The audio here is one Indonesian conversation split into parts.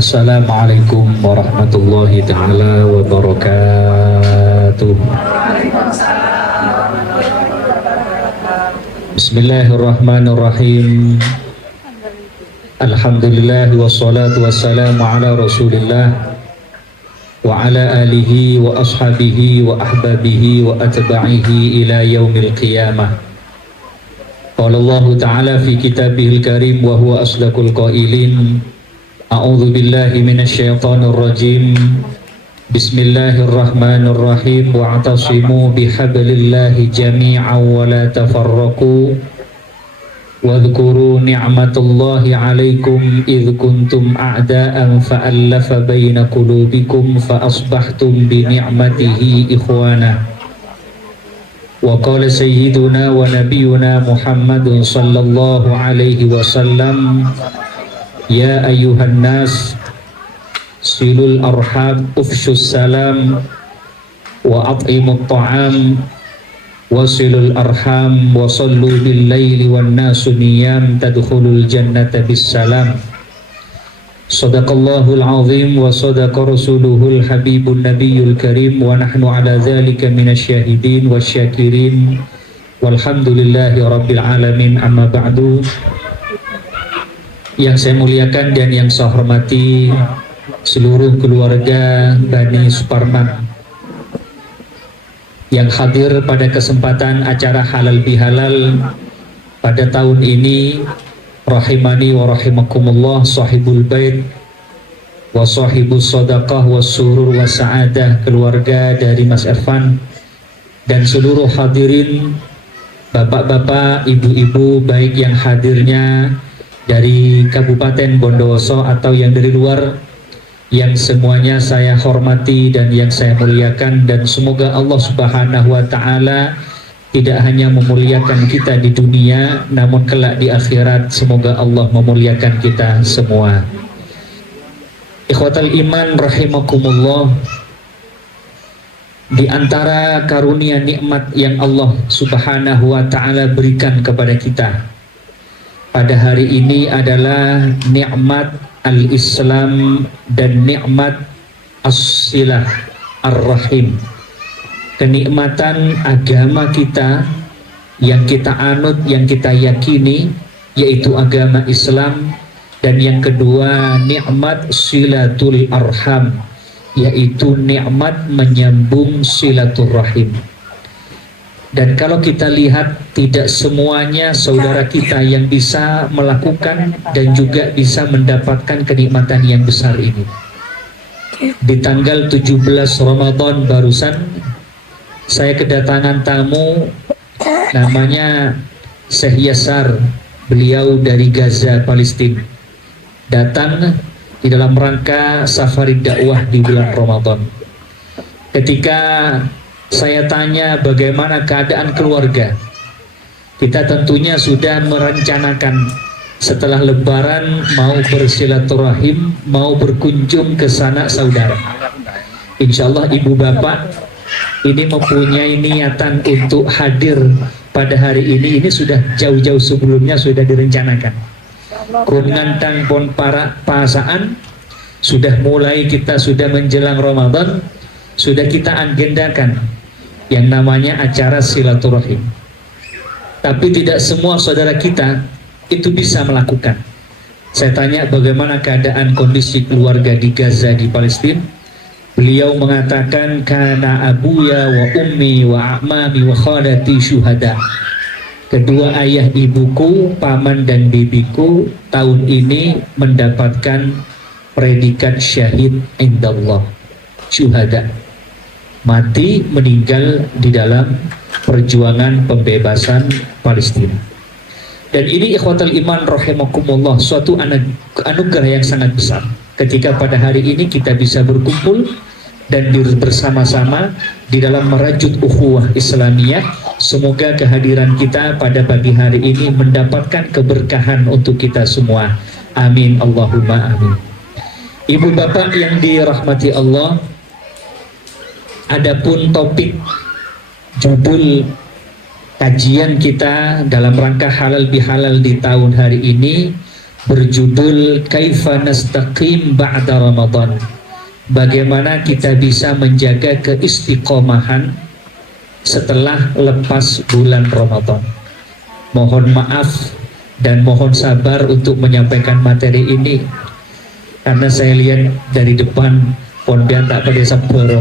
Assalamualaikum warahmatullahi taala wabarakatuh. Bismillahirrahmanirrahim. Alhamdulillah wassalatu wassalamu ala Rasulillah wa ala alihi wa ashabihi wa ahbabihi wa atba'ihi ila yaumil qiyamah. Qala Allah ta'ala fi kitabihil karim wa huwa asdaqul qailin. A'udzu billahi minasyaitonir rajim. Bismillahirrahmanirrahim. Wa'tasimu bihablillahi jami'an wa la tafarraqu. Wadhkuru ni'matallahi 'alaikum idh kuntum a'da'an fa'alafa baina qulubikum fa asbahtum bi ni'matihi ikhwana. Wa qala sayyiduna wa nabiyyuna Muhammadun sallallahu alaihi wasallam, ya ayyuhan nas silul arham ufshus salam wa at'imut ta'am wasilul arham wa sallu bil laili wan nasu niyam tadkhulul jannata bis salam. Sadaqallahul azim wa sadaqa rasuluhul habibun nabiyul karim wa nahnu ala dzalika minasyahidin wasyakirin walhamdulillahi rabbil alamin. Amma ba'du. Yang saya muliakan dan yang saya hormati seluruh keluarga Bani Suparman yang hadir pada kesempatan acara halal bihalal pada tahun ini, rahimani wa rahimakumullah, sahibul bait wa sahibus sadaqah wa surur wa sa'adah, keluarga dari Mas Irfan dan seluruh hadirin, bapak-bapak, ibu-ibu, baik yang hadirnya dari Kabupaten Bondowoso atau yang dari luar, yang semuanya saya hormati dan yang saya muliakan, dan semoga Allah Subhanahu wa taala tidak hanya memuliakan kita di dunia, namun kelak di akhirat semoga Allah memuliakan kita semua. Ikhwatal iman rahimakumullah, di antara karunia nikmat yang Allah Subhanahu wa taala berikan kepada kita pada hari ini adalah nikmat al-Islam dan nikmat as-silah ar-rahim. Kenikmatan agama kita yang kita anut, yang kita yakini, yaitu agama Islam. Dan yang kedua, nikmat silatul arham, yaitu nikmat menyambung silaturrahim. Dan kalau kita lihat, tidak semuanya saudara kita yang bisa melakukan dan juga bisa mendapatkan kenikmatan yang besar ini. Di tanggal 17 Ramadan barusan, saya kedatangan tamu namanya Syekh Yasar, beliau dari Gaza, Palestina. Datang di dalam rangka safari dakwah di bulan Ramadan. Ketika saya tanya bagaimana keadaan keluarga, kita tentunya sudah merencanakan setelah Lebaran mau bersilaturahim, mau berkunjung ke sanak saudara. Insya Allah ibu bapak ini mempunyai niatan untuk hadir pada hari ini sudah jauh-jauh sebelumnya sudah direncanakan. Kurungan pon para pasaan sudah mulai, kita sudah menjelang Ramadan, sudah kita agendakan yang namanya acara silaturahim. Tapi tidak semua saudara kita itu bisa melakukan. Saya tanya bagaimana keadaan kondisi keluarga di Gaza, di Palestina. Beliau mengatakan, kana abuya wa ummi wa amami wa khalati syuhada. Kedua ayah ibuku, paman dan bibiku tahun ini mendapatkan predikat syahid indallah, syuhada, mati meninggal di dalam perjuangan pembebasan Palestina. Dan ini ikhwatal iman rahimakumullah, suatu anugerah yang sangat besar ketika pada hari ini kita bisa berkumpul dan bersama-sama di dalam merajut ukhuwah Islamiyah. Semoga kehadiran kita pada pagi hari ini mendapatkan keberkahan untuk kita semua. Amin Allahumma amin. Ibu bapak yang dirahmati Allah, adapun topik judul kajian kita dalam rangka halal bihalal di tahun hari ini berjudul Kaifa Nastaqim Ba'da Ramadan. Bagaimana kita bisa menjaga keistiqomahan setelah lepas bulan Ramadan. Mohon maaf dan mohon sabar untuk menyampaikan materi ini, karena saya lihat dari depan pondian tak pada sabar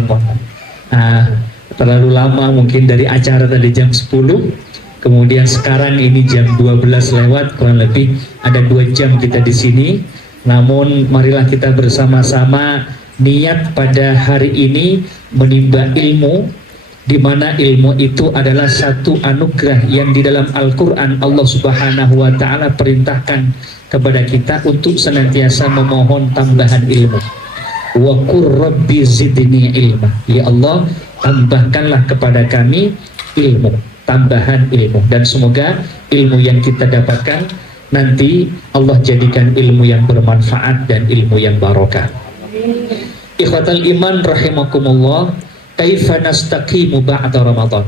terlalu lama, mungkin dari acara tadi jam 10, kemudian sekarang ini jam 12 lewat, kurang lebih ada 2 jam kita di sini. Namun marilah kita bersama-sama niat pada hari ini menimba ilmu, di mana ilmu itu adalah satu anugerah yang di dalam Al-Quran Allah Subhanahu wa Ta'ala perintahkan kepada kita untuk senantiasa memohon tambahan ilmu. Wa qur rabbi zidni ilma, ya Allah tambahkanlah kepada kami ilmu, tambahan ilmu, dan semoga ilmu yang kita dapatkan nanti Allah jadikan ilmu yang bermanfaat dan ilmu yang barokah. Ikhwatal iman rahimakumullah, kaifa nastaqimu ba'da Ramadan.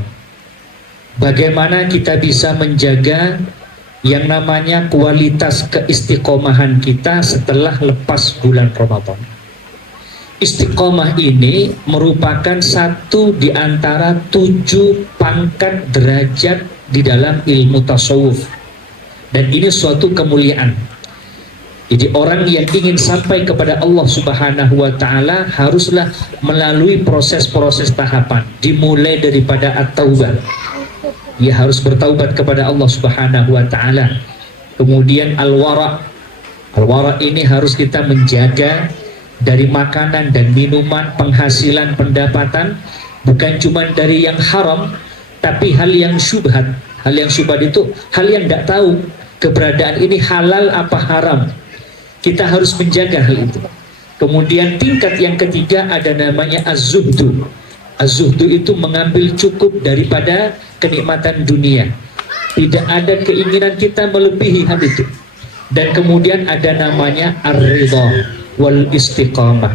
Bagaimana kita bisa menjaga yang namanya kualitas keistiqomahan kita setelah lepas bulan Ramadan. Istiqomah ini merupakan satu di antara 7 pangkat derajat di dalam ilmu tasawuf, dan ini suatu kemuliaan. Jadi orang yang ingin sampai kepada Allah Subhanahu wa Ta'ala haruslah melalui proses-proses tahapan, dimulai daripada at-taubah. Dia harus bertaubat kepada Allah Subhanahu wa Ta'ala. Kemudian al-wara'. Al-wara' ini harus kita menjaga dari makanan dan minuman, penghasilan, pendapatan, bukan cuma dari yang haram, tapi hal yang syubhat. Hal yang syubhat itu hal yang tidak tahu keberadaan ini halal apa haram. Kita harus menjaga hal itu. Kemudian tingkat yang ketiga ada namanya az-zuhdu. Az-zuhdu itu mengambil cukup daripada kenikmatan dunia. Tidak ada keinginan kita melebihi hal itu. Dan kemudian ada namanya ar-ridha wal istiqamah.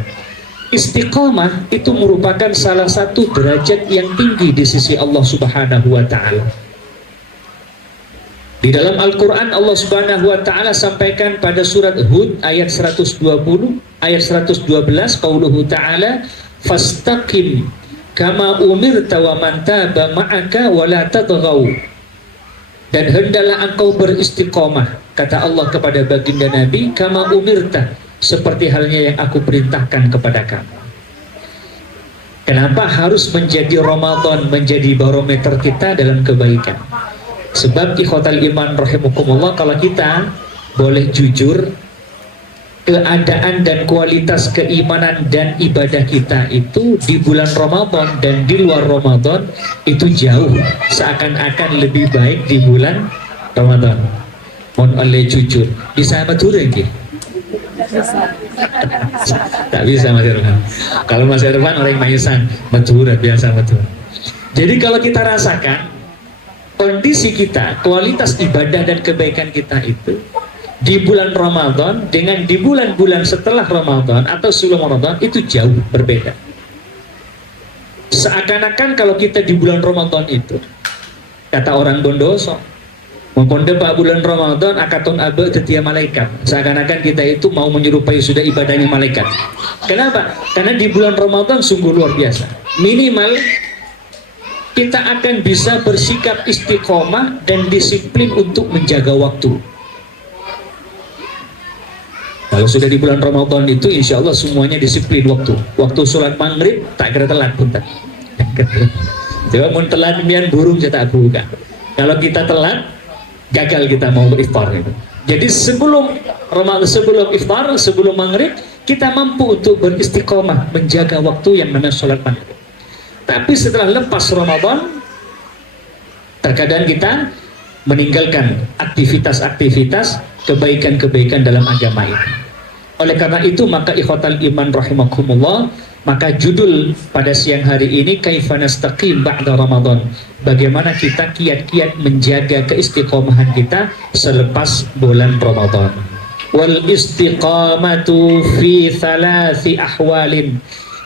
Istiqamah itu merupakan salah satu derajat yang tinggi di sisi Allah Subhanahu wa Ta'ala. Di dalam Al-Quran Allah Subhanahu wa Ta'ala sampaikan pada surat Hud ayat 120, ayat 112, qauluhu ta'ala fastaqim kama umirta wa man taba ma'aka wa la tadghaw. Dan hendaklah engkau beristiqomah, kata Allah kepada baginda Nabi, kama umirta, seperti halnya yang aku perintahkan kepada kamu. Kenapa harus menjadi Ramadan menjadi barometer kita dalam kebaikan? Sebab ikhwatal iman rahimakumullah, kalau kita boleh jujur, keadaan dan kualitas keimanan dan ibadah kita itu di bulan Ramadan dan di luar Ramadan itu jauh, seakan-akan lebih baik di bulan Ramadan. Mohon oleh jujur, bisa matur nggih? Tak bisa Mas Irfan. Kalau Mas Irfan orang Maisan, matur biasa matur. Jadi kalau kita rasakan kondisi kita, kualitas ibadah dan kebaikan kita itu di bulan Ramadan dengan di bulan-bulan setelah Ramadan atau sebelum Ramadan itu jauh berbeda. Seakan-akan kalau kita di bulan Ramadan itu, kata orang Bondoso, mengkonde pak bulan Ramadan akaton abe tetia malaikat. Seakan-akan kita itu mau menyerupai sudah ibadahnya malaikat. Kenapa? Karena di bulan Ramadan sungguh luar biasa. Minimal kita akan bisa bersikap istiqomah dan disiplin untuk menjaga waktu. Kalau sudah di bulan Ramadan itu insya Allah semuanya disiplin waktu. Waktu sholat maghrib tak kira telat pun tak. Coba mau telat mian burung cetak buka. Kalau kita telat gagal kita mau beriftar itu. Jadi sebelum Ramadan, sebelum iftar, sebelum maghrib kita mampu untuk beristiqomah menjaga waktu yang namanya sholat maghrib. Tapi setelah lepas Ramadan, terkadang kita meninggalkan aktivitas-aktivitas kebaikan-kebaikan dalam agama ini. Oleh karena itu, maka ikhwatal iman rahimakumullah, maka judul pada siang hari ini Kaifa Nastaqim Ba'da Ramadan. Bagaimana kita kiat-kiat menjaga keistiqomahan kita selepas bulan Ramadan. Wal istiqamatu fi thalathi ahwalin.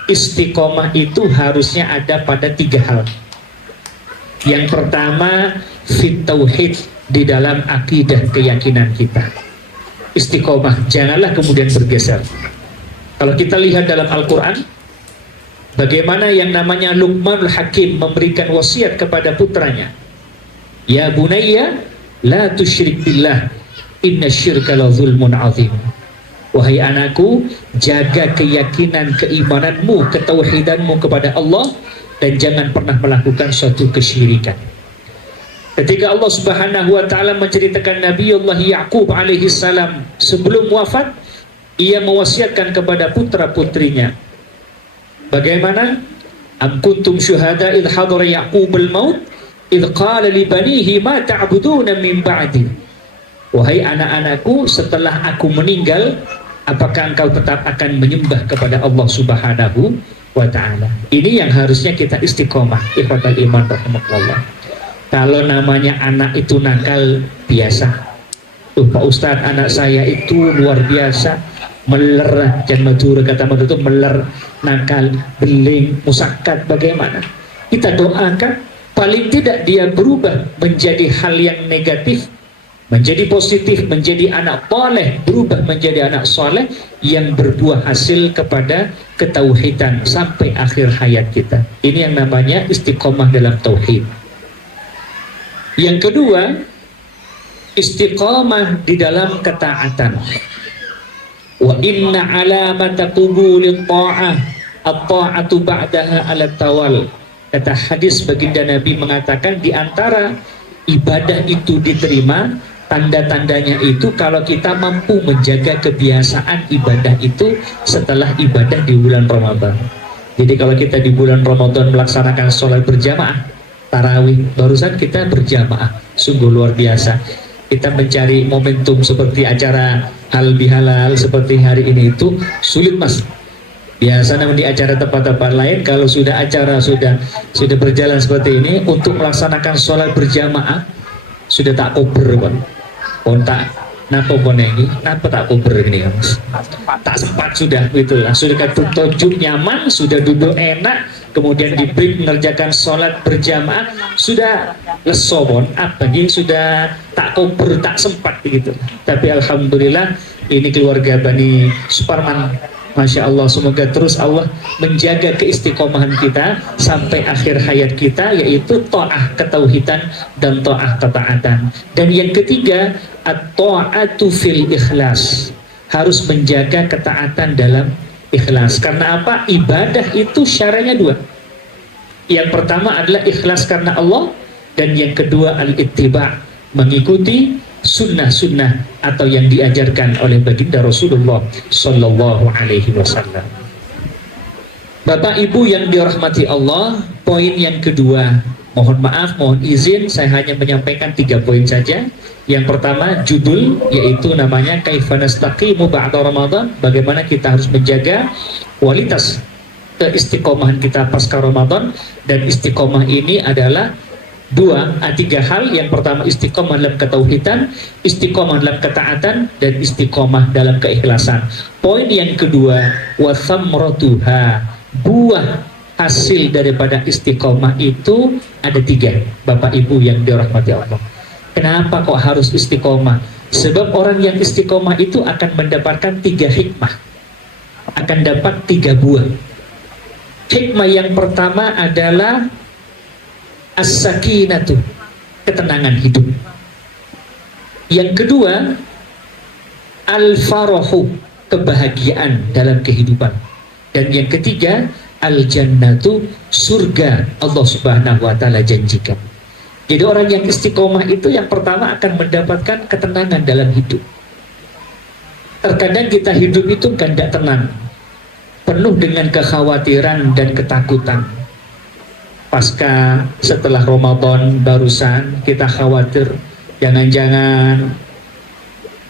Istiqomah itu harusnya ada pada 3 hal. Yang pertama, fit tauhid, di dalam akidah keyakinan kita. istiqomah, janganlah kemudian bergeser. Kalau kita lihat dalam Al-Quran, bagaimana yang namanya Luqmanul Hakim memberikan wasiat kepada putranya, ya bunayya la tusyrik billah inna syirka la zulmun azim. Wahai anakku, jaga keyakinan, keimananmu, ketauhidanmu kepada Allah, dan jangan pernah melakukan suatu kesyirikan. Ketika Allah Subhanahu wa taala menceritakan Nabiullah Yaqub alaihi salam sebelum wafat, ia mewasiatkan kepada putra-putrinya. Bagaimana? Am kuntum syuhada idh hadara Yaqubul maut idh qala li banihi ma ta'buduna min ba'di. Wahai anak-anakku, setelah aku meninggal, apakah engkau tetap akan menyembah kepada Allah Subhanahu wa ta'ala? Ini yang harusnya kita istiqomah, ikhwatal iman rahimakumullah. Kalau namanya anak itu nakal, biasa. Tuh Pak Ustadz, anak saya itu luar biasa, meler, jangan Madura, kata Madura itu meler, nakal, beling, musakat. Bagaimana? Kita doakan, paling tidak dia berubah menjadi hal yang negatif, menjadi positif, menjadi anak soleh, berubah menjadi anak soleh yang berbuah hasil kepada ketauhidan sampai akhir hayat kita. Ini yang namanya istiqomah dalam tauhid. Yang kedua, istiqomah di dalam ketaatan. Wa inna alamata qubulil ta'ah at-ta'atu ba'daha ala tawal. Kata hadis baginda Nabi mengatakan, di antara ibadah itu diterima, tanda-tandanya itu kalau kita mampu menjaga kebiasaan ibadah itu setelah ibadah di bulan Ramadan. Jadi kalau kita di bulan Ramadan melaksanakan sholat berjamaah, tarawih, barusan kita berjamaah, sungguh luar biasa. Kita mencari momentum seperti acara halal bihalal seperti hari ini itu sulit, Mas. Biasa namun di acara tempat-tempat lain, kalau sudah acara sudah berjalan seperti ini, untuk melaksanakan sholat berjamaah sudah tak kober, Pak. Kontak napa ini, napa tak kober ini, Mas? Tak sempat sudah, itulah sudah duduk nyaman, sudah duduk enak, kemudian diberi mengerjakan sholat berjamaah, sudah lesobon, apalagi sudah tak kober, tak sempat begitu. Tapi alhamdulillah ini keluarga Bani Suparman, Masya Allah, semoga terus Allah menjaga keistiqomahan kita sampai akhir hayat kita, yaitu ta'ah ketauhidan dan ta'ah ketaatan. Dan yang ketiga, at-ta'atu fil ikhlas, harus menjaga ketaatan dalam ikhlas. Karena apa? Ibadah itu syaratnya dua. Yang pertama adalah ikhlas karena Allah, dan yang kedua al-ittiba', mengikuti sunnah-sunnah atau yang diajarkan oleh baginda Rasulullah Sallallahu Alaihi Wasallam. Bapak Ibu yang dirahmati Allah, poin yang kedua, mohon maaf, mohon izin, saya hanya menyampaikan 3 poin saja. Yang pertama, judul, yaitu namanya Kaifa nastaqimu ba'da Ramadan, bagaimana kita harus menjaga kualitas keistiqomahan kita pasca Ramadan. Dan istiqomah ini adalah 3 hal. Yang pertama, istiqomah dalam ketauhidan, istiqomah dalam ketaatan, dan istiqomah dalam keikhlasan. Poin yang kedua, wa thamratuha, buah hasil daripada istiqomah itu ada 3, Bapak Ibu yang dirahmati Allah. Kenapa kok harus istiqomah? Sebab orang yang istiqomah itu akan mendapatkan 3 hikmah, akan dapat 3 buah. Hikmah yang pertama adalah as-sakinatu, ketenangan hidup. Yang kedua, al-farahu, kebahagiaan dalam kehidupan. Dan yang ketiga, al-jannatu, surga Allah Subhanahu wa ta'ala janjikan. Jadi orang yang istiqomah itu yang pertama akan mendapatkan ketenangan dalam hidup. Terkadang kita hidup itu kan tidak tenang, penuh dengan kekhawatiran dan ketakutan. Pasca setelah Ramadan barusan kita khawatir jangan-jangan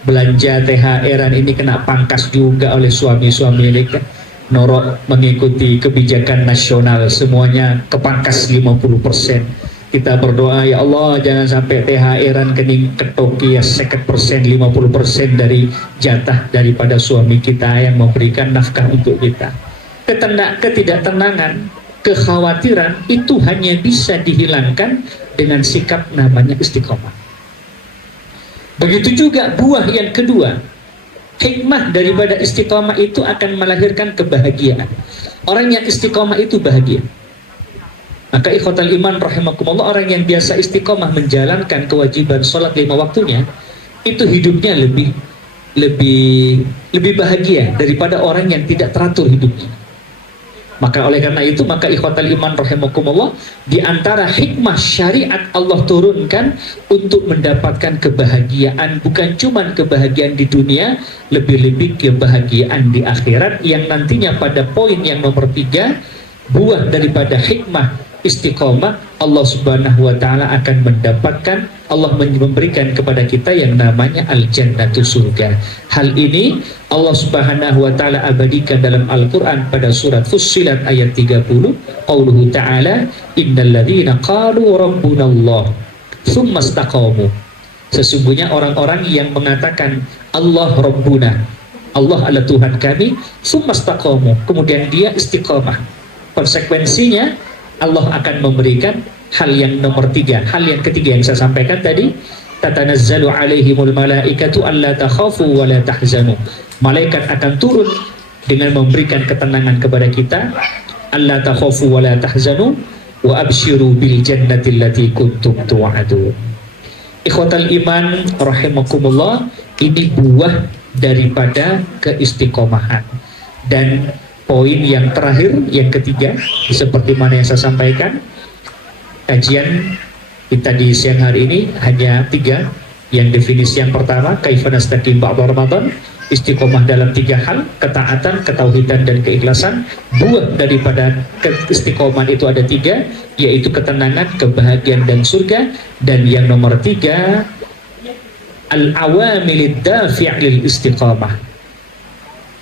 belanja THR-an ini kena pangkas juga oleh suami-suami ini kan, norok mengikuti kebijakan nasional, semuanya kepangkas 50%. Kita berdoa, ya Allah jangan sampai THR-an kening ketoki ya 50%, 50% dari jatah daripada suami kita yang memberikan nafkah untuk kita. Ketidaktenangan, kekhawatiran itu hanya bisa dihilangkan dengan sikap namanya istiqomah. Begitu juga buah yang kedua, hikmah daripada istiqomah itu akan melahirkan kebahagiaan. Orang yang istiqomah itu bahagia. Maka ikhwatal iman rahimakumullah, orang yang biasa istiqomah menjalankan kewajiban sholat 5 waktunya, itu hidupnya lebih bahagia daripada orang yang tidak teratur hidupnya. Maka oleh karena itu, maka ikhwatal iman rahimakumullah, di antara hikmah syariat Allah turunkan untuk mendapatkan kebahagiaan, bukan cuma kebahagiaan di dunia, lebih-lebih kebahagiaan di akhirat, yang nantinya pada poin yang nomor 3, buah daripada hikmah istiqomah, Allah subhanahu wa ta'ala akan mendapatkan, Allah memberikan kepada kita yang namanya al-jannatu, surga. Hal ini Allah subhanahu wa ta'ala abadikan dalam Al-Quran pada surat Fussilat ayat 30, qauluhu ta'ala, innal ladhina qalu rabbunallah thumma istaqamu. Sesungguhnya orang-orang yang mengatakan Allah Rabbuna, Allah adalah Tuhan kami, thumma istaqamu, kemudian dia istiqomah, konsekuensinya Allah akan memberikan hal yang nomor 3, hal yang ketiga yang saya sampaikan tadi, tatanazzalu alaihimul malaikatu alla takhafu wa la tahzanu. Malaikat akan turun dengan memberikan ketenangan kepada kita, alla takhafu wa la tahzanu wa abshiru bil jannati allati kuntum tu'adun. Ikhwatal iman rahimakumullah, ini buah daripada keistiqomahan. Dan poin yang terakhir, yang ketiga, seperti mana yang saya sampaikan, kajian kita di siang hari ini hanya 3. Yang definisi yang pertama, kaifa nastaqim ba'da Ramadan, istiqomah dalam 3 hal, ketaatan, ketauhidan, dan keikhlasan. Buah daripada keistiqomahan itu ada 3, yaitu ketenangan, kebahagiaan, dan surga. Dan yang nomor 3, al-awamilid dafi' lil istiqomah,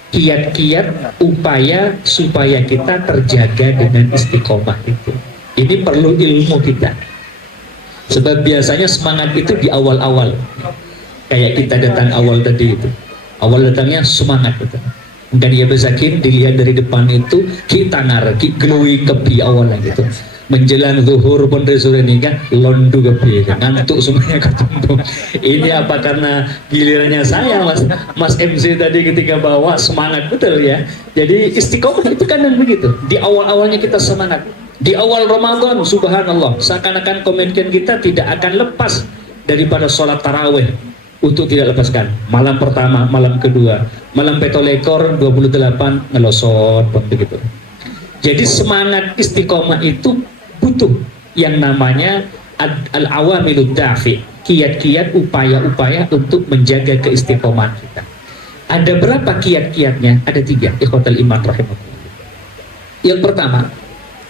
kiat-kiat upaya supaya kita terjaga dengan istiqomah itu. Ini perlu ilmu kita, sebab biasanya semangat itu di awal-awal, kayak kita datang awal tadi itu, awal datangnya semangat itu. Dan ya bezakin dilihat dari depan itu kita ngareki glowing kepi awalnya gitu, menjelang zuhur pun resore ini kan londu kepi, ngantuk semuanya ketemu. Ini apa karena gilirannya saya Mas MC tadi ketika bawa semangat betul ya. Jadi istiqomah itu kan begitu, di awal-awalnya kita semangat. Di awal Ramadan subhanallah, seakan-akan komitmen kita tidak akan lepas daripada sholat tarawih, untuk tidak lepaskan malam pertama, malam kedua, malam petolekor 28 ngelosot begitu. Jadi semangat istiqomah itu butuh yang namanya al-awamilud dafi', kiat-kiat upaya-upaya untuk menjaga keistiqomahan kita. Ada berapa kiat-kiatnya? Ada 3, ikhwatal iman rahimakumullah. Yang pertama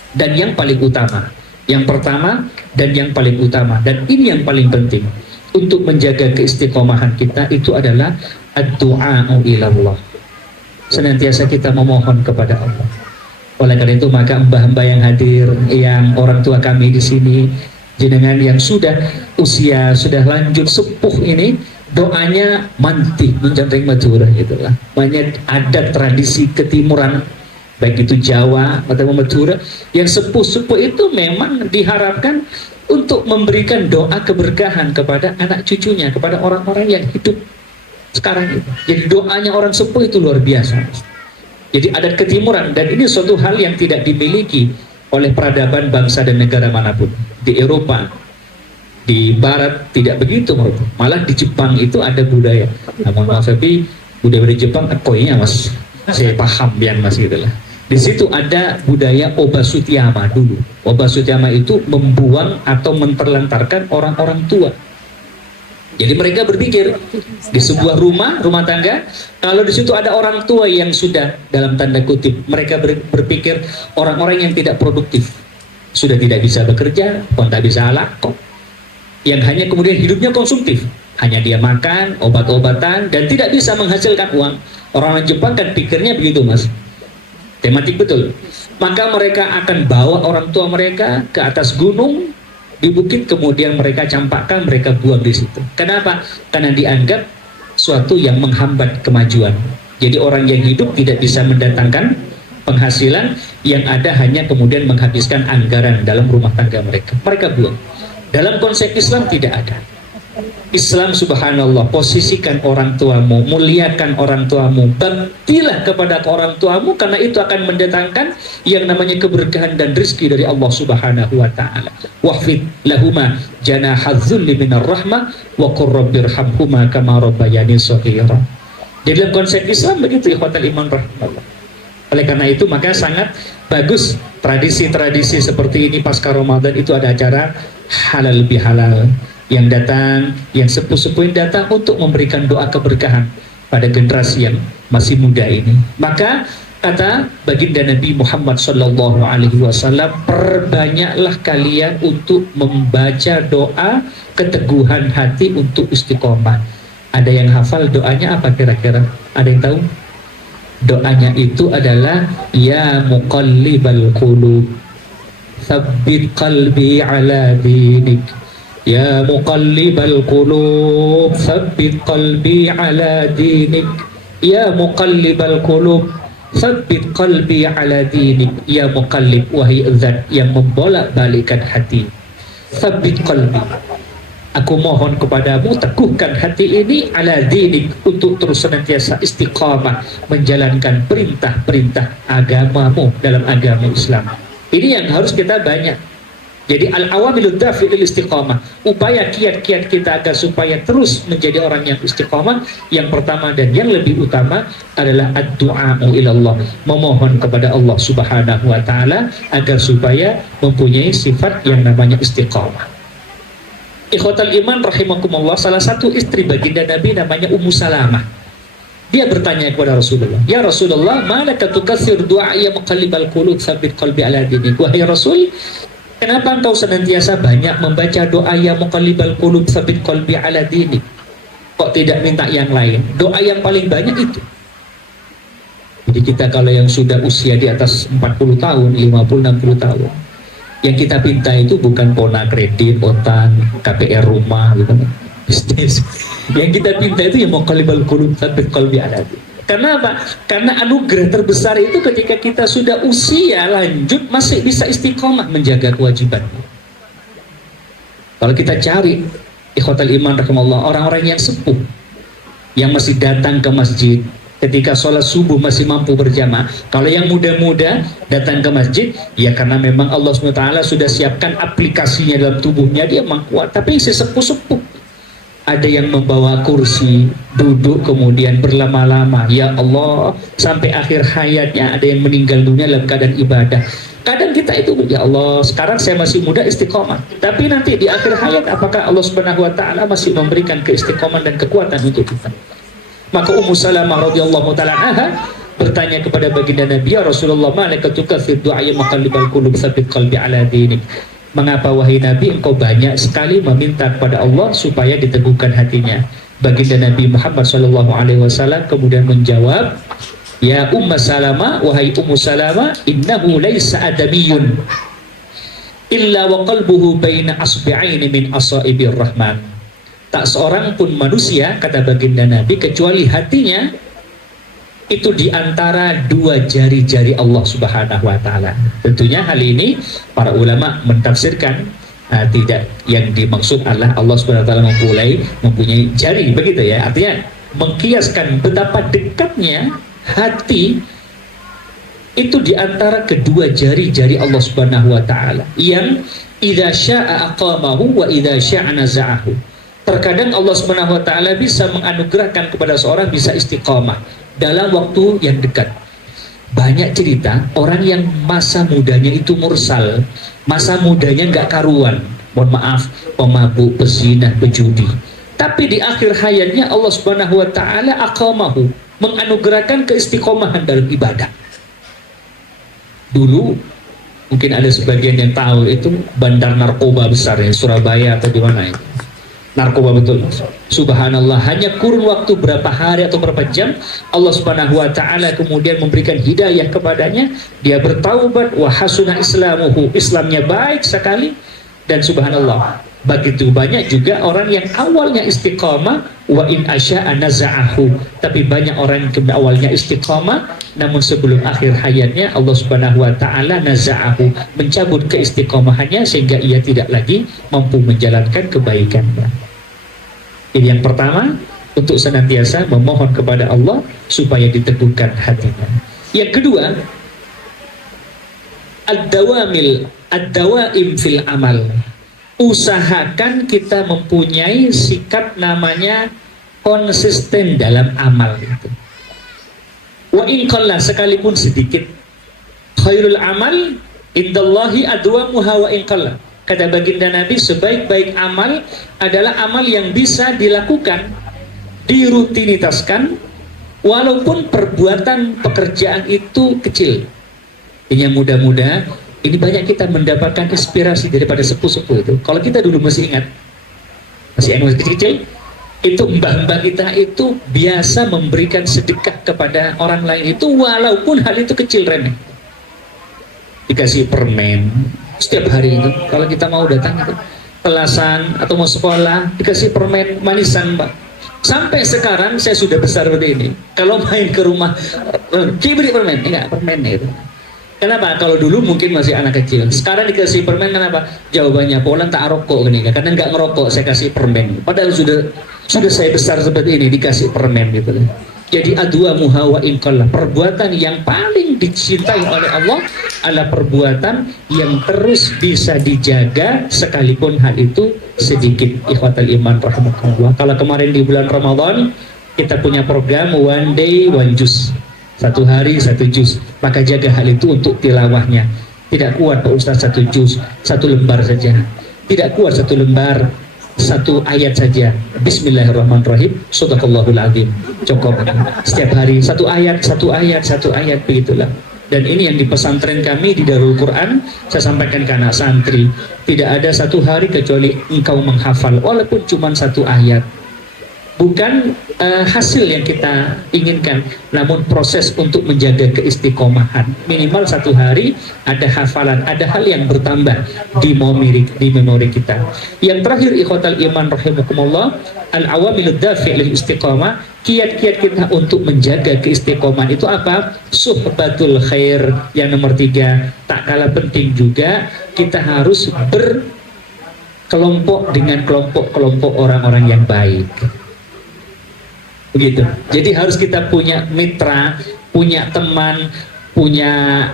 dan yang paling utama, yang pertama dan yang paling utama, dan ini yang paling penting untuk menjaga keistiqomahan kita, itu adalah ad-du'a'u ilallah. Senantiasa kita memohon kepada Allah. Oleh karena itu maka mbah-mbah yang hadir, yang orang tua kami di sini, jenengan yang sudah usia sudah lanjut sepuh ini, doanya manti menjanteng madura itulah. Banyak adat tradisi ketimuran, baik itu Jawa atau Madura, yang sepuh-sepuh itu memang diharapkan untuk memberikan doa keberkahan kepada anak cucunya, kepada orang-orang yang hidup sekarang itu. Jadi doanya orang sepuh itu luar biasa. Jadi adat ketimuran, dan ini suatu hal yang tidak dimiliki oleh peradaban bangsa dan negara manapun. Di Eropa, di Barat tidak begitu, malah di Jepang itu ada budaya. Namun maaf tapi budaya di Jepang koinya mas, saya paham yang mas gitulah. Di situ ada budaya obasutiyama dulu. Obasutiyama itu membuang atau menterlantarkan orang-orang tua. Jadi mereka berpikir di sebuah rumah tangga, kalau di situ ada orang tua yang sudah dalam tanda kutip, mereka berpikir orang-orang yang tidak produktif, sudah tidak bisa bekerja, tidak bisa alaqoh, yang hanya kemudian hidupnya konsumtif, hanya dia makan, obat-obatan, dan tidak bisa menghasilkan uang. Orang Jepang kan pikirnya begitu mas. Tematik betul. Maka mereka akan bawa orang tua mereka ke atas gunung, di bukit, kemudian mereka campakkan, mereka buang di situ. Kenapa? Karena dianggap suatu yang menghambat kemajuan. Jadi orang yang hidup tidak bisa mendatangkan penghasilan, yang ada hanya kemudian menghabiskan anggaran dalam rumah tangga mereka. Mereka buang. Dalam konsep Islam tidak ada. Islam, subhanallah, posisikan orang tuamu, muliakan orang tuamu, baktilah kepada orang tuamu, karena itu akan mendatangkan yang namanya keberkahan dan rezeki dari Allah subhanahu wa ta'ala. Wahfid lahuma janahadzulli minar rahmah wa qur rabbirhamhuma kama rabbayani shaghira. Di dalam konsep Islam begitu, ikhwatal iman rahmatullah. Oleh karena itu maka sangat bagus tradisi-tradisi seperti ini. Pasca Ramadan itu ada acara halal bihalal yang datang, yang sepuh-sepuh yang datang untuk memberikan doa keberkahan pada generasi yang masih muda ini. Maka kata baginda Nabi Muhammad SAW, perbanyaklah kalian untuk membaca doa keteguhan hati untuk istiqomah. Ada yang hafal doanya apa kira-kira? Ada yang tahu? Doanya itu adalah ya muqallibal qulub tsabbit qalbi ala dinik. Ya muqallibal qulub tsabbit qalbi ala dinik. Ya muqallibal qulub tsabbit qalbi ala dinik. Ya muqallib, wahai zat yang membolak-balikkan hati, tsabbit qalbi, aku mohon kepadamu teguhkan hati ini ala dinik, untuk terus senantiasa istiqamah menjalankan perintah-perintah agamamu dalam agama Islam. Ini yang harus kita banyak. Jadi al-awamilud dafi' lil istiqamah, upaya kiat-kiat kita agar supaya terus menjadi orang yang istiqamah. Yang pertama dan yang lebih utama adalah ad-du'a'u ilallah, memohon kepada Allah subhanahu wa ta'ala agar supaya mempunyai sifat yang namanya istiqamah. Ikhwatal iman rahimakumullah, salah satu istri baginda Nabi namanya Ummu Salamah. Dia bertanya kepada Rasulullah, ya Rasulullah, malaka tukatsir du'a ya muqallibal qulub tsabbit qalbi ala dinik. Wahai Rasul, kenapa engkau senantiasa banyak membaca doa ya muqallibal qulub tsabbit qalbi ala dinik? Kok tidak minta yang lain? Doa yang paling banyak itu. Jadi kita kalau yang sudah usia di atas 40 tahun, 50-60 tahun, yang kita pinta itu bukan pona kredit, utang, KPR rumah gitu, bisnis. Yang kita pinta itu ya muqallibal qulub tsabbit qalbi ala dinik. Karena apa? Karena anugerah terbesar itu ketika kita sudah usia lanjut masih bisa istiqomah menjaga kewajiban. Kalau kita cari ikhwatal iman rahimallahu, orang-orang yang sepuh yang masih datang ke masjid ketika sholat subuh masih mampu berjamaah. Kalau yang muda-muda datang ke masjid ya karena memang Allah SWT sudah siapkan aplikasinya dalam tubuhnya, dia memang kuat. Tapi si sepuh-sepuh ada yang membawa kursi, duduk kemudian berlama-lama, ya Allah, sampai akhir hayatnya. Ada yang meninggal dunia dalam keadaan ibadah. Kadang kita itu, ya Allah, sekarang saya masih muda istiqomah, tapi nanti di akhir hayat apakah Allah Subhanahu wa ta'ala masih memberikan keistiqomahan dan kekuatan untuk kita? Maka Ummu Salamah radhiyallahu ta'ala anha bertanya kepada baginda Nabi, ya Rasulullah, malaka tukatsir du'a ya muqallibal qulub tsabbit qalbi ala dinik. Mengapa wahai Nabi engkau banyak sekali meminta kepada Allah supaya diteguhkan hatinya? Baginda Nabi Muhammad SAW kemudian menjawab, ya Ummu Salamah, wahai Ummu Salamah, innahu laisa adamiyun illa wa qalbuhu baina asbi'aini min asaibir rahman. Tak seorang pun manusia, kata baginda Nabi, kecuali hatinya itu di antara dua jari-jari Allah Subhanahu wa ta'ala. Tentunya hal ini para ulama mentafsirkan tidak yang dimaksud adalah Allah Subhanahu wa ta'ala mempunyai jari, begitu ya. Artinya mengkiaskan betapa dekatnya hati itu di antara kedua jari-jari Allah Subhanahu wa ta'ala, yang idza syaa aqamahu wa idza syaa naza'ahu. Terkadang Allah Subhanahu wa ta'ala bisa menganugerahkan kepada seorang bisa istiqamah dalam waktu yang dekat. Banyak cerita orang yang masa mudanya itu mursal, masa mudanya nggak karuan, mohon maaf, pemabuk, pezinah, pejudi, tapi di akhir hayatnya Allah Subhanahu wa ta'ala aqamahu, menganugerahkan keistiqomahan dalam ibadah. Dulu mungkin ada sebagian yang tahu itu bandar narkoba besar ya, Surabaya atau di mana itu. Narkoba betul, subhanallah, hanya kurun waktu berapa hari atau berapa jam Allah Subhanahu wa ta'ala kemudian memberikan hidayah kepadanya, dia bertaubat, wa hasuna islamuhu, Islamnya baik sekali. Dan subhanallah, begitu banyak juga orang yang awalnya istiqamah, wa in asya'a naza'ahu, tapi banyak orang yang awalnya istiqamah namun sebelum akhir hayatnya Allah Subhanahu wa ta'ala naza'ahu, mencabut keistiqomahannya sehingga ia tidak lagi mampu menjalankan kebaikannya. Jadi yang pertama, untuk senantiasa memohon kepada Allah supaya diteguhkan hatinya. Yang kedua, ad-dawaim fil amal. Usahakan kita mempunyai sikap namanya konsisten dalam amal itu. Wa in qalla, sekalipun sedikit. Khairul amal indallahi adwamuha wa in qalla. Kata baginda Nabi, sebaik-baik amal adalah amal yang bisa dilakukan, dirutinitaskan, walaupun perbuatan pekerjaan itu kecil. Yang mudah-mudah ini banyak kita mendapatkan inspirasi daripada sepuh-sepuh itu. Kalau kita dulu masih ingat kecil-kecil, itu mbah-mbah kita itu biasa memberikan sedekah kepada orang lain itu, walaupun hal itu kecil remeh. Dikasih permen setiap hari itu, kalau kita mau datang itu pelasan atau mau sekolah dikasih permen manisan, Pak. Sampai sekarang saya sudah besar seperti ini, kalau main ke rumah beri permen, enggak permen itu. Kenapa? Kalau dulu mungkin masih anak kecil, sekarang dikasih permen, kenapa? Jawabannya, Polan tak rokok gini, karena nggak ngerokok saya kasih permen. Padahal sudah saya besar seperti ini dikasih permen gitu. Jadi adwa muhawa inqallah, perbuatan yang paling dicintai oleh Allah adalah perbuatan yang terus bisa dijaga sekalipun hal itu sedikit. Ikhwatal iman rahimakumullah. Kalau kemarin di bulan Ramadan kita punya program one day one juz, satu hari satu juz, maka jaga hal itu untuk tilawahnya. Tidak kuat Pak Ustaz satu juz, satu lembar saja. Tidak kuat satu lembar, satu ayat saja. Bismillahirrahmanirrahim, Shadaqallahul Azim. Cukup. Setiap hari satu ayat, satu ayat, satu ayat, begitulah. Dan ini yang di pesantren kami di Darul Quran, saya sampaikan ke anak santri, tidak ada satu hari kecuali engkau menghafal walaupun cuma satu ayat. Bukan hasil yang kita inginkan, namun proses untuk menjaga keistiqomahan. Minimal satu hari ada hafalan, ada hal yang bertambah di memori kita. Yang terakhir, ikhwatal iman rahimakumullah, al-awamilud dafi' lil istiqamah, kiat-kiat kita untuk menjaga keistiqomahan itu apa? Suhbatul khair. Yang nomor 3, tak kalah penting juga, kita harus berkelompok dengan kelompok-kelompok orang-orang yang baik. Begitu. Jadi harus kita punya mitra, punya teman, punya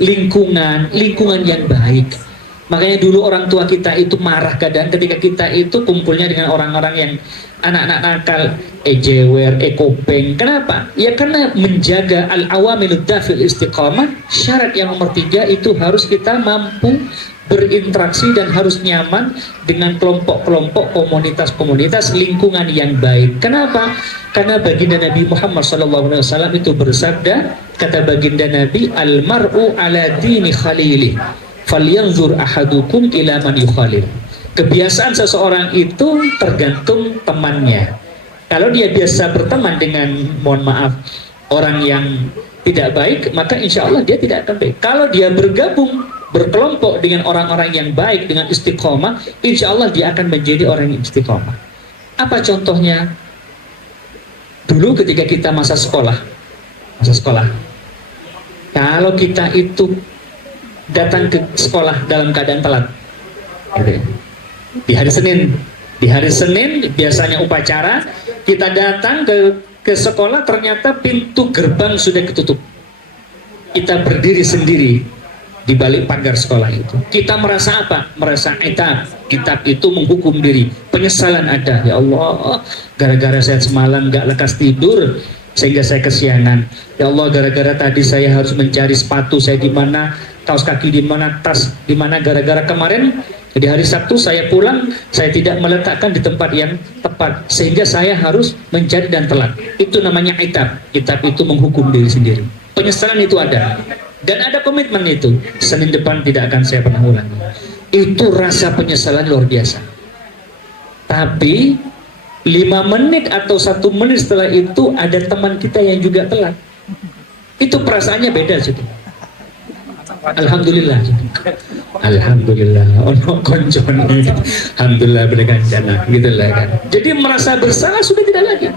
lingkungan yang baik. Makanya dulu orang tua kita itu marah kadang ketika kita itu kumpulnya dengan orang-orang yang anak-anak nakal, jewer, kopeng. Kenapa? Ya karena menjaga al-awamilud dafil istiqamah, syarat yang nomor 3 itu harus kita mampu berinteraksi dan harus nyaman dengan kelompok-kelompok, komunitas-komunitas, lingkungan yang baik. Kenapa? Karena baginda Nabi Muhammad SAW itu bersabda, kata baginda Nabi, al-mar'u ala dini khalilih, falyanzur ahadukum ila man yukhalil. Kebiasaan seseorang itu tergantung temannya. Kalau dia biasa berteman dengan, mohon maaf, orang yang tidak baik, maka insya Allah dia tidak akan baik. Kalau dia berkelompok dengan orang-orang yang baik, dengan istiqomah, insya Allah dia akan menjadi orang yang istiqomah. Apa contohnya? Dulu ketika kita masa sekolah, kalau kita itu datang ke sekolah dalam keadaan telat, gitu ya. Di hari Senin biasanya upacara, kita datang ke sekolah, ternyata pintu gerbang sudah ketutup. Kita berdiri sendiri di balik pagar sekolah itu. Kita merasa apa? Merasa kitab itu menghukum diri. Penyesalan ada. Ya Allah, gara-gara saya semalam gak lekas tidur sehingga saya kesiangan. Ya Allah, gara-gara tadi saya harus mencari sepatu saya di mana, kaos kaki di mana, tas di mana, gara-gara kemarin di hari Sabtu saya pulang, saya tidak meletakkan di tempat yang tepat sehingga saya harus mencari dan telat. Itu namanya itab. Kitab itu menghukum diri sendiri. Penyesalan itu ada. Dan ada komitmen itu, Senin depan tidak akan saya pernah ulangi. Itu rasa penyesalan luar biasa. Tapi 5 menit atau 1 menit setelah itu ada teman kita yang juga telat. Itu perasaannya beda gitu. Alhamdulillah. Alhamdulillah. Ono koncon. Alhamdulillah berkancana gitulah kan. Jadi merasa bersalah sudah tidak lagi.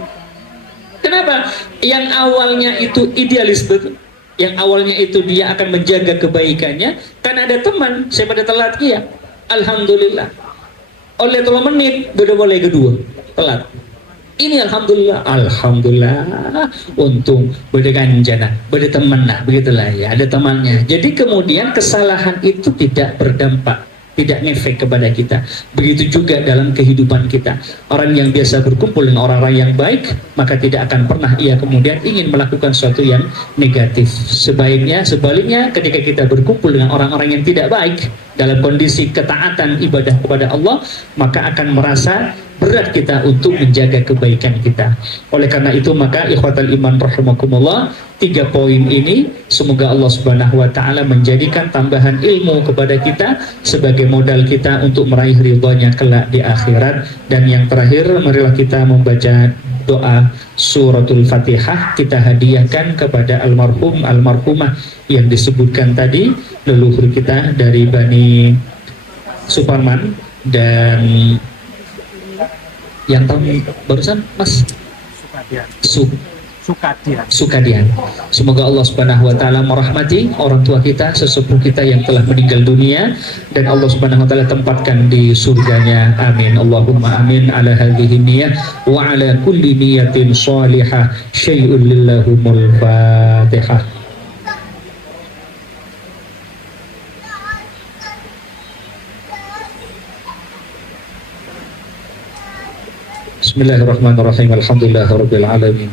Kenapa? Yang awalnya itu idealis betul. Yang awalnya itu dia akan menjaga kebaikannya, karena ada teman, saya pada telat ya, alhamdulillah. oleh 3 menit udah boleh kedua telat. Ini alhamdulillah untung beda kanjana beda teman, nah begitulah ya, ada temannya. Jadi kemudian kesalahan itu tidak berdampak, tidak ngefek kepada kita. Begitu juga dalam kehidupan kita, orang yang biasa berkumpul dengan orang-orang yang baik, maka tidak akan pernah ia kemudian ingin melakukan sesuatu yang negatif. Sebaliknya ketika kita berkumpul dengan orang-orang yang tidak baik dalam kondisi ketaatan ibadah kepada Allah, maka akan merasa berat kita untuk menjaga kebaikan kita. Oleh karena itu maka ikhwatal iman rahimakumullah, 3 poin ini semoga Allah Subhanahu wa taala menjadikan tambahan ilmu kepada kita sebagai modal kita untuk meraih ridhonya kelak di akhirat. Dan yang terakhir, marilah kita membaca doa suratul Fatihah, kita hadiahkan kepada almarhum almarhumah yang disebutkan tadi, leluhur kita dari Bani Suparman, dan yang tahun barusan Mas Sukadian. Semoga Allah Subhanahu wa taala merahmati orang tua kita, sesepuh kita yang telah meninggal dunia, dan Allah Subhanahu wa taala tempatkan di surganya. Amin. Allahumma amin ala hadhihi niyyah wa ala kulli niyatin shalihah. Syai'un lillahumul Fatihah. Bismillahirrahmanirrahim. Alhamdulillahirabbil alamin.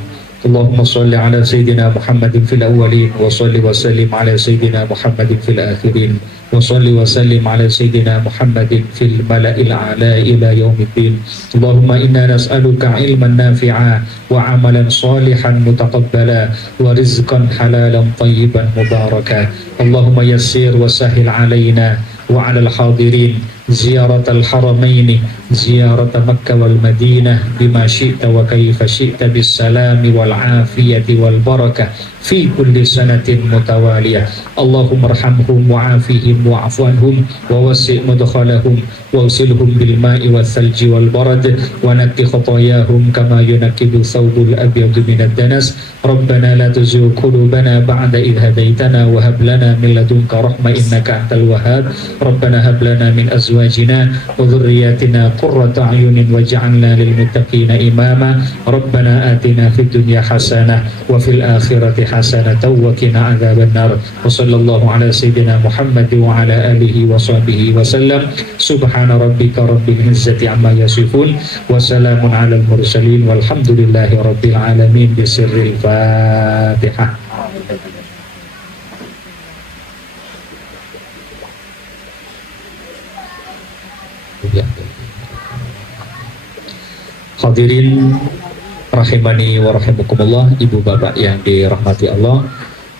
Allahumma shalli ala sayyidina Muhammadin fil awwalin wa shalli wa sallim ala sayyidina Muhammadin fil akhirin wa shalli wa sallim ala sayyidina Muhammadin fil mala'il a'la ila yaumiddin. Allahumma inna nas'aluka ilman nafi'a wa amalan salihan mutaqabbala wa rizqan halalan tayyiban mubaraka. Allahumma yassir wa sahil alaina wa 'alal hadirin ziyaratal haramaini, ziyarat Makkah wal Madinah bima syi'ta wa kaifa syi'ta bis salami wal afiyati wal barakah fi kulli sanatin mutawaliyah. Allahumma arhamhum wa afihim wa afu anhum wa wasi' mudkhalahum wa usilhum bil ma'i wal thalji wal barad wa nakki khatayahum kama yunakkidu thawbul abyad minad danas. Rabbana la tuzigh qulubana ba'da idh hadaitana wa hab lana min ladunka rahmah innaka antal wahhab. Rabbana hab lana min azwajina wa dhurriyyatina qurrata a'yunin waj'alna lil muttaqina imama. Rabbana atina fid dunya hasanah wa fil akhirati hasanatan wa qina adzabannar. Wa sallallahu ala sayyidina Muhammad wa ala alihi wa sahbihi wa sallam. Subhana rabbika rabbil izzati amma yasifun wa salamun alal mursalin walhamdulillahi rabbil alamin. Bisirril Fatihah. Hadirin rahimani wa rahimakumullah, ibu bapak yang dirahmati Allah,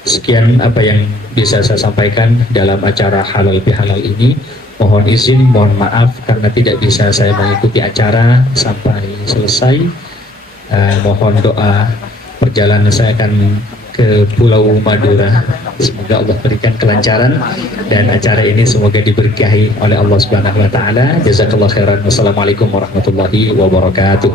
sekian apa yang bisa saya sampaikan dalam acara halal bihalal ini. Mohon izin, mohon maaf karena tidak bisa saya mengikuti acara sampai selesai. Mohon doa, perjalanan saya akan ke Pulau Madura, semoga Allah berikan kelancaran dan acara ini semoga diberkahi oleh Allah Subhanahu wa taala. Jazakallahu khairan. Wassalamualaikum warahmatullahi wabarakatuh.